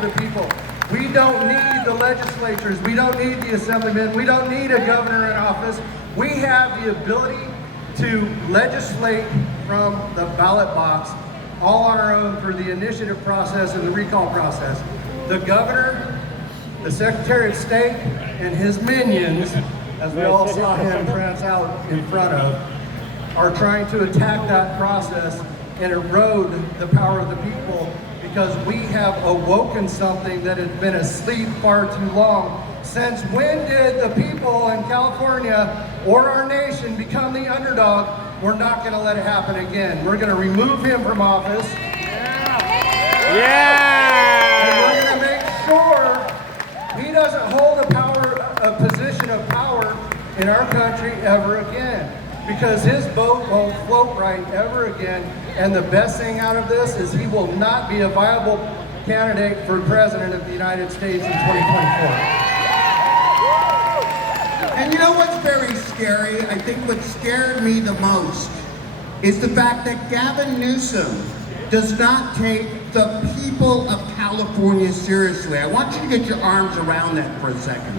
to the people. We don't need the legislatures. We don't need the assemblymen. We don't need a governor in office. We have the ability to legislate from the ballot box all on our own through the initiative process and the recall process. The governor, the Secretary of State, and his minions, as we all saw him prance out in front of, are trying to attack that process and erode the power of the people, because we have awoken something that has been asleep far too long. Since when did the people in California or our nation become the underdog? We're not going to let it happen again. We're going to remove him from office. Yeah! And we're going to make sure he doesn't hold a position of power in our country ever again, because his boat won't float right ever again. And the best thing out of this is he will not be a viable candidate for president of the United States in 2024. And you know what's very scary? I think what scared me the most is the fact that Gavin Newsome does not take the people of California seriously. I want you to get your arms around that for a second.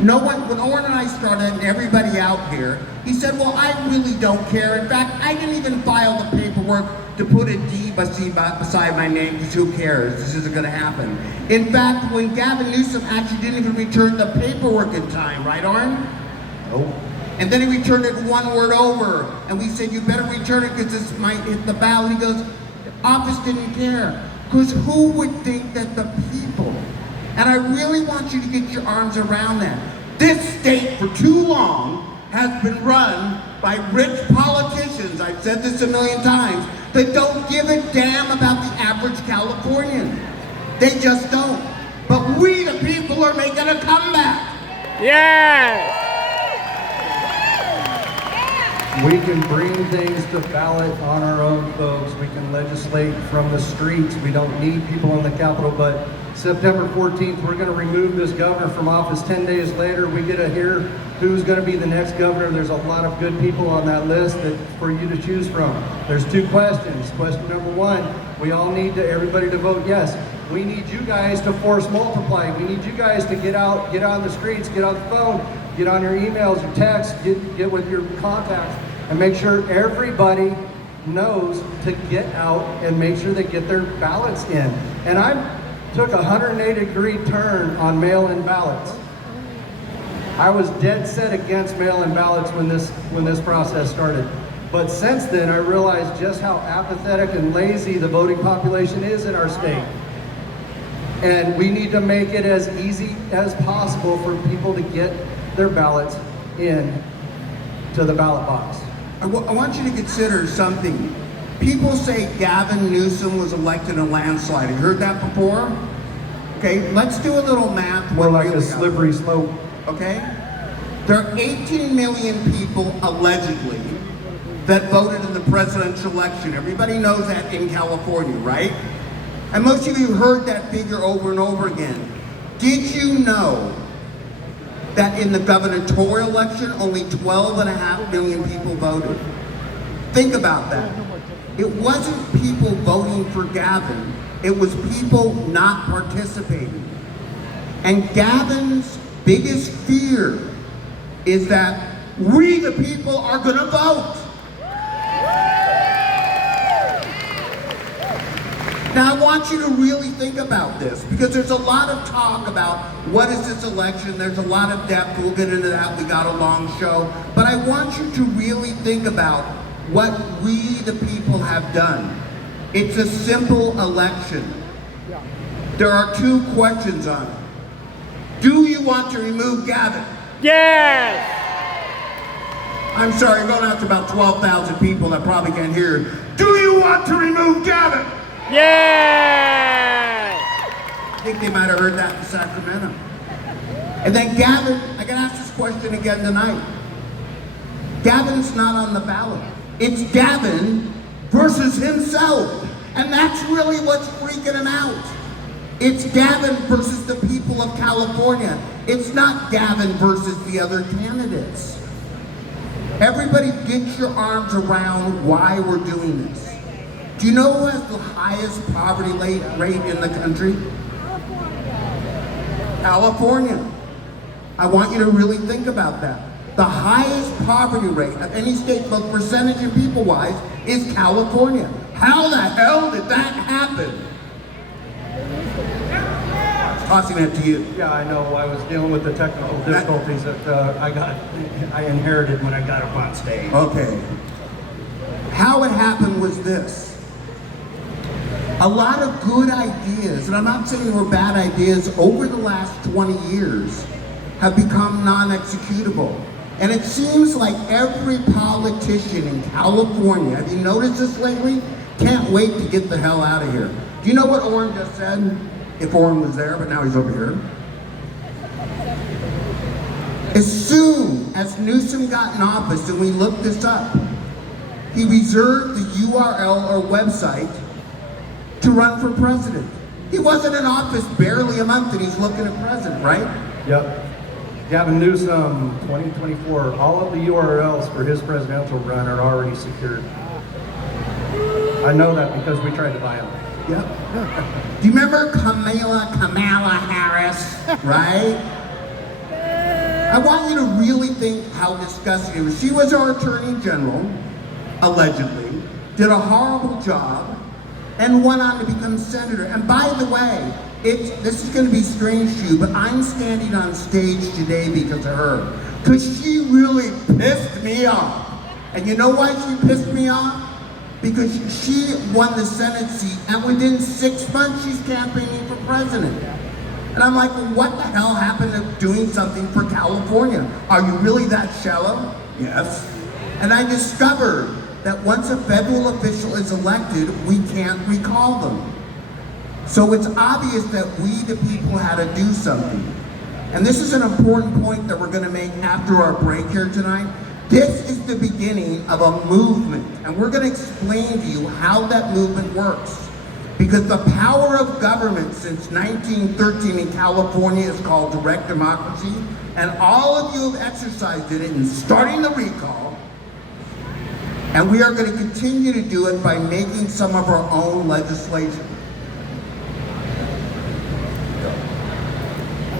No one, when Oren and I started, and everybody out here, he said, well, I really don't care. In fact, I didn't even file the paperwork to put a D beside my name, because who cares? This isn't going to happen. In fact, when Gavin Newsome actually didn't even return the paperwork in time, right, Oren? Nope. And then he returned it one word over, and we said, you better return it because this might hit the ballot. He goes, the office didn't care. Because who would think that the people, and I really want you to get your arms around that. This state for too long has been run by rich politicians, I've said this a million times, that don't give a damn about the average Californian. They just don't. But we, the people, are making a comeback. Yes! We can bring things to ballot on our own, folks. We can legislate from the streets. We don't need people in the Capitol. But September 14th, we're going to remove this governor from office. 10 days later, we get to hear who's going to be the next governor. There's a lot of good people on that list for you to choose from. There's two questions. Question number one, we all need everybody to vote yes. We need you guys to force multiply. We need you guys to get on the streets, get on the phone, get on your emails, your texts, get with your contacts, and make sure everybody knows to get out and make sure they get their ballots in. And I took a 180-degree turn on mail-in ballots. I was dead set against mail-in ballots when this process started. But since then, I realized just how apathetic and lazy the voting population is in our state. And we need to make it as easy as possible for people to get their ballots in to the ballot box. I want you to consider something. People say Gavin Newsom was elected in a landslide. Have you heard that before? Okay, let's do a little math. More like a slippery slope. Okay? There are 18 million people, allegedly, that voted in the presidential election. Everybody knows that in California, right? And most of you heard that figure over and over again. Did you know that in the gubernatorial election, only 12.5 million people voted? Think about that. It wasn't people voting for Gavin, it was people not participating. And Gavin's biggest fear is that we, the people, are gonna vote. Now I want you to really think about this, because there's a lot of talk about what is this election. There's a lot of depth. We'll get into that. We got a long show. But I want you to really think about what we, the people, have done. It's a simple election. There are two questions on it. Do you want to remove Gavin? Yes! I'm sorry, you're going after about 12,000 people that probably can't hear. Do you want to remove Gavin? Yes! I think they might have heard that in Sacramento. And then Gavin, I can ask this question again tonight. Gavin's not on the ballot. It's Gavin versus himself. And that's really what's freaking him out. It's Gavin versus the people of California. It's not Gavin versus the other candidates. Everybody get your arms around why we're doing this. Do you know who has the highest poverty rate in the country? California. I want you to really think about that. The highest poverty rate of any state, both percentage and people-wise, is California. How the hell did that happen? Tossing it to you. Yeah, I know. I was dealing with the technical difficulties that I inherited when I got up on stage. Okay. How it happened was this. A lot of good ideas, and I'm not saying they were bad ideas, over the last 20 years have become non-executable. And it seems like every politician in California, have you noticed this lately? Can't wait to get the hell out of here. Do you know what Orrin just said? If Orrin was there, but now he's over here. As soon as Newsome got in office, and we looked this up, he reserved the URL or website to run for president. He wasn't in office barely a month and he's looking at president, right? Yep. Gavin Newsome, 2024, all of the URLs for his presidential run are already secured. I know that because we tried to buy them. Yep. Do you remember Kamala Harris, right? I want you to really think how disgusting it was. She was our attorney general, allegedly, did a horrible job, and went on to become senator. And by the way, this is going to be strange to you, but I'm standing on stage today because of her. Because she really pissed me off. And you know why she pissed me off? Because she won the Senate seat, and within 6 months, she's campaigning for president. And I'm like, well, what the hell happened to doing something for California? Are you really that shallow? Yes. And I discovered that once a federal official is elected, we can't recall them. So it's obvious that we, the people, had to do something. And this is an important point that we're going to make after our break here tonight. This is the beginning of a movement, and we're going to explain to you how that movement works. Because the power of government since 1913 in California is called direct democracy, and all of you have exercised it in starting the recall. And we are going to continue to do it by making some of our own legislation.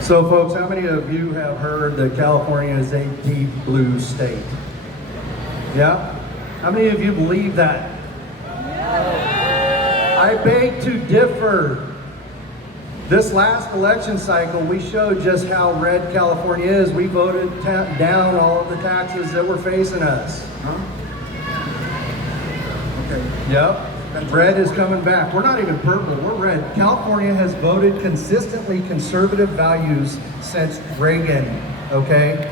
So folks, how many of you have heard that California is a deep blue state? Yeah? How many of you believe that? I beg to differ. This last election cycle, we showed just how red California is. We voted down all of the taxes that were facing us. Huh? Okay. Yep. Red is coming back. We're not even purple, we're red. California has voted consistently conservative values since Reagan, okay?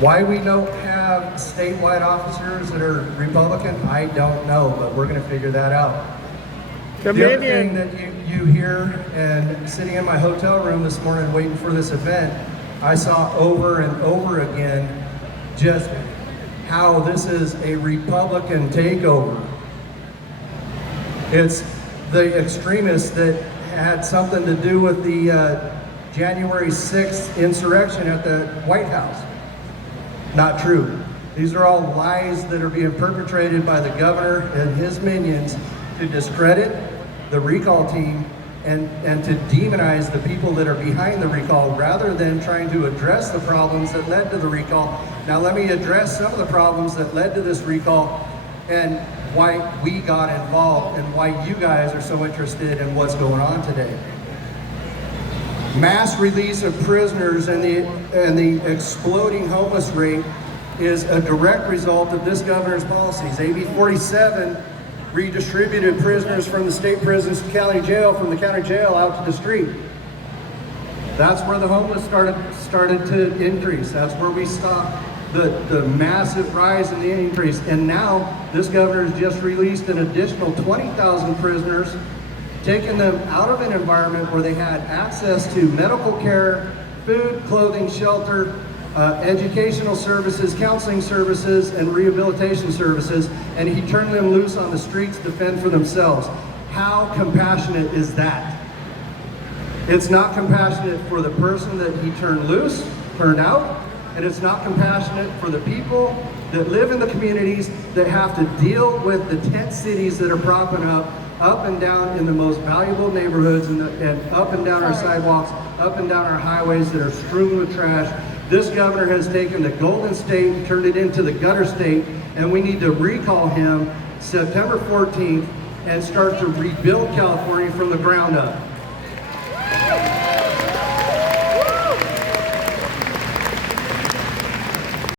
Why we don't have statewide officers that are Republican, I don't know, but we're gonna figure that out. The other thing that you hear, and sitting in my hotel room this morning waiting for this event, I saw over and over again just how this is a Republican takeover. It's the extremists that had something to do with the January 6th insurrection at the White House. Not true. These are all lies that are being perpetrated by the governor and his minions to discredit the recall team and to demonize the people that are behind the recall rather than trying to address the problems that led to the recall. Now let me address some of the problems that led to this recall and why we got involved and why you guys are so interested in what's going on today. Mass release of prisoners and the exploding homeless rate is a direct result of this governor's policies. AB 47 redistributed prisoners from the state prisons to county jail, from the county jail out to the street. That's where the homeless started to increase. That's where we stopped the massive rise in the increase. And now this governor has just released an additional 20,000 prisoners, taking them out of an environment where they had access to medical care, food, clothing, shelter, educational services, counseling services, and rehabilitation services, and he turned them loose on the streets to fend for themselves. How compassionate is that? It's not compassionate for the person that he turned loose, turned out, and it's not compassionate for the people that live in the communities that have to deal with the tent cities that are propping up up and down in the most valuable neighborhoods and up and down our sidewalks, up and down our highways that are strewn with trash. This governor has taken the Golden State and turned it into the gutter state, and we need to recall him September 14th and start to rebuild California from the ground up.